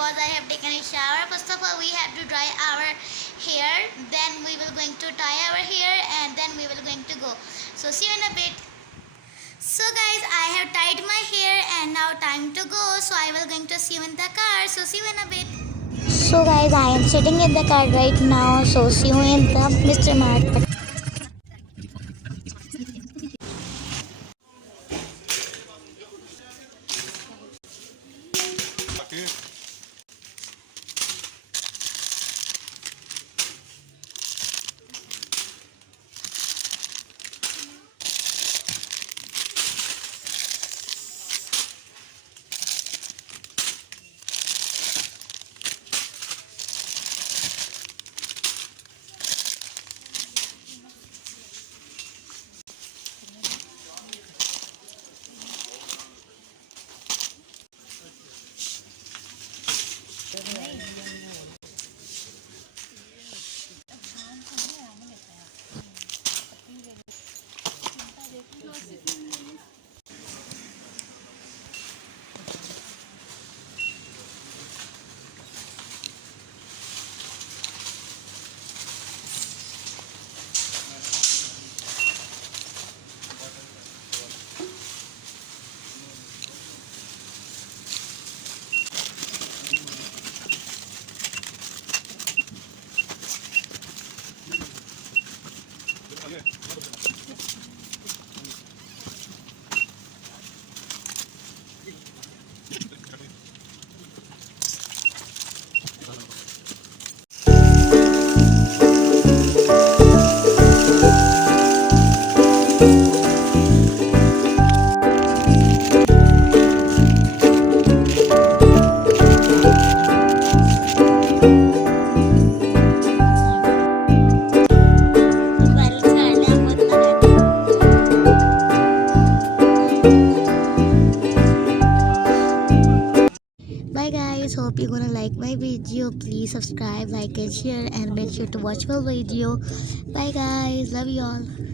because I have taken a shower. First of all, we have to dry our hair. Then we will going to tie our hair and then we will going to go. So see you in a bit. So guys, I have tied my hair and now time to go. So I will going to see you in the car. So see you in a bit. So guys, I am sitting in the car right now. So see you in the Mr. Mart. Bye guys, hope you're gonna like my video. Please subscribe, like and share and make sure to watch my video. Bye guys, love you all.